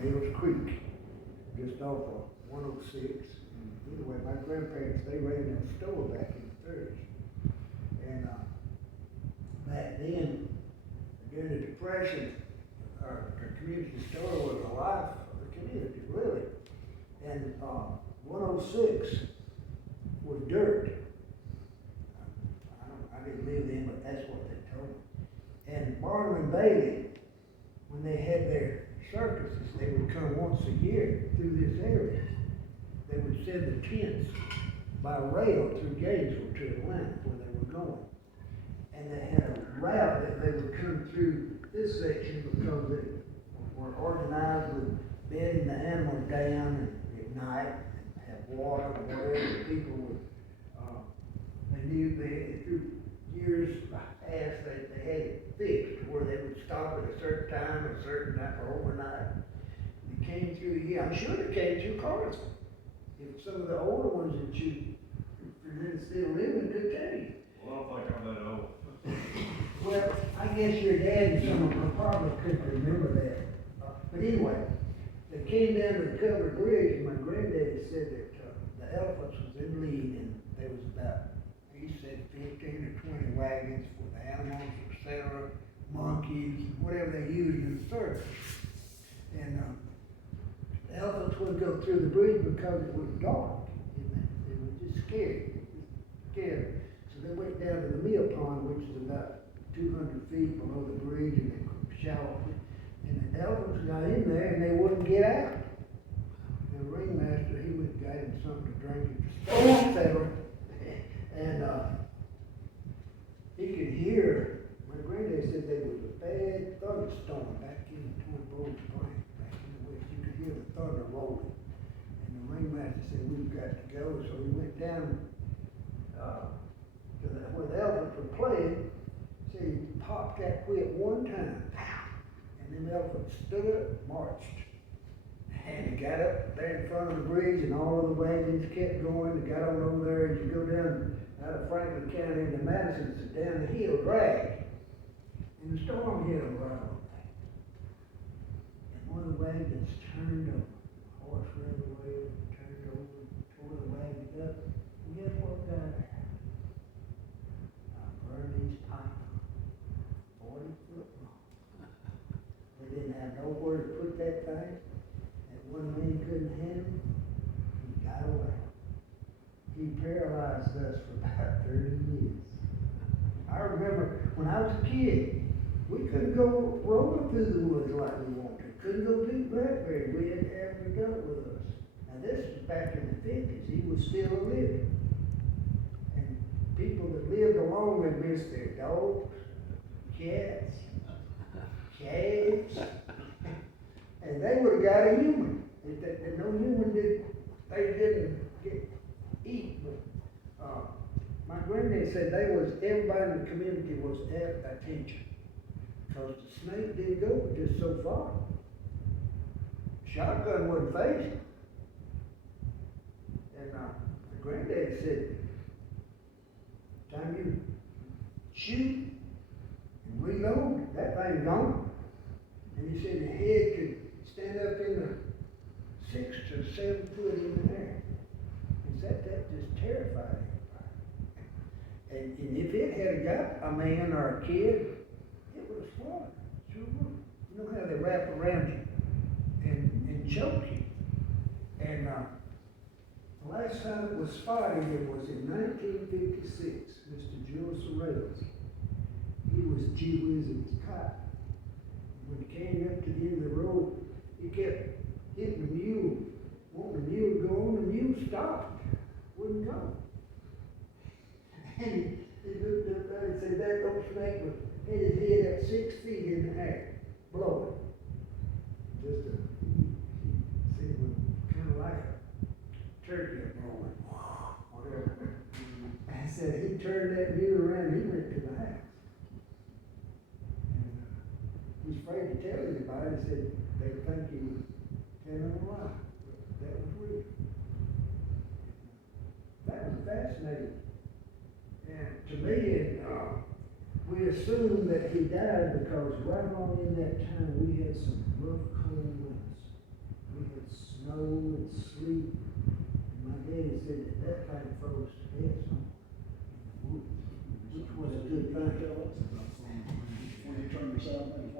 Hales Creek, just off of 106. Anyway, my grandparents, they ran their store back in the 30s. And back then, during the Depression, the community store was the life of the community, really. And 106 was dirt. I didn't live then, but that's what they told me. And Barnum and Bailey, when they had their circuses, they would come once a year through this area. They would send the tents by rail through Gainesville to Atlanta, where they were going. And they had a route that they would come through this section because they were organized with bedding the animals down at night and have water and whatever. People would, they knew they through years past they had it fixed where they would stop at a certain time, a certain night, or overnight. They came through here. I'm sure they came through Cartersville. If some of the older ones that you still living could tell you. Well, I don't think I'm that old. Well, I guess your dad and some of them probably couldn't remember that. But anyway, they came down to the covered bridge, and my granddaddy said that the Elephants was in lead, and there was about, he said 15 or 20 wagons with animals, etc., monkeys, whatever they used in the circus. And the Elephants wouldn't go through the bridge because it was dark. They were just scared. So they went down to the mill pond, which is about 200 feet below the bridge, and they shallow. And the elephants got in there, and they wouldn't get out. The ringmaster, he went and got him something to drink, etc. And he could hear, my granddad said there was a bad thunderstorm back in toward Bowles Plain, back in the west. You could hear the thunder rolling. And the ringmaster said, we've got to go. So he went down to where the elephants were playing. So he popped that whip one time. And then the elephant stood up, marched. And he got up there in front of the bridge, and all of the wagons kept going. They got on over there as you go down out of Franklin County into Madison, it's down the hill, drag. And the storm hit them right on that. And one of the wagons turned over. The horse ran away, turned over, tore the wagon up. And guess what got there? A Bernese python, 40 foot long. They didn't have nowhere to put that thing. That one man couldn't handle it. He got away. He paralyzed us for about 30 years. I remember when I was a kid, we couldn't go rolling through the woods like we wanted. Couldn't go do blackberry. We had to have an adult with us. Now this was back in the 50s. He was still living. And people that lived along would miss their dogs, cats, calves, and they would have got a human. And no human didn't eat. But my granddad said everybody in the community was at attention. Because the snake didn't go just so far. Shotgun wouldn't phase him. And my granddad said, time you shoot and reload, that thing's gone. And he said the head could stand up in the 6 to 7 foot in the air. He said that just terrified everybody. And if it had got a man or a kid, it would have swallowed. Sure would. You know how they wrap around you and choke you. And the last time it was spotted, it was in 1956. Mr. Joe Sorrells. He was gee-whizzing his kite. When he came up to the end of the road, he kept hitting the mule. Wanting the mule to go on, the mule stopped. Wouldn't go. And he looked up there and said, that old snake was had his head up 6 feet in the air, blowing. Just he said it was kind of like a turkey blowing, whatever. And said he turned that mule around and he went to the house. And he was afraid to tell anybody. He said they would think he was telling a lie. But that was real. That was fascinating. And to me, we assumed that he died because right along in that time we had some rough, cold winds. snow and sleet. And my daddy said that that kind of froze to death, so. Which was a good thing. When you turn yourself in,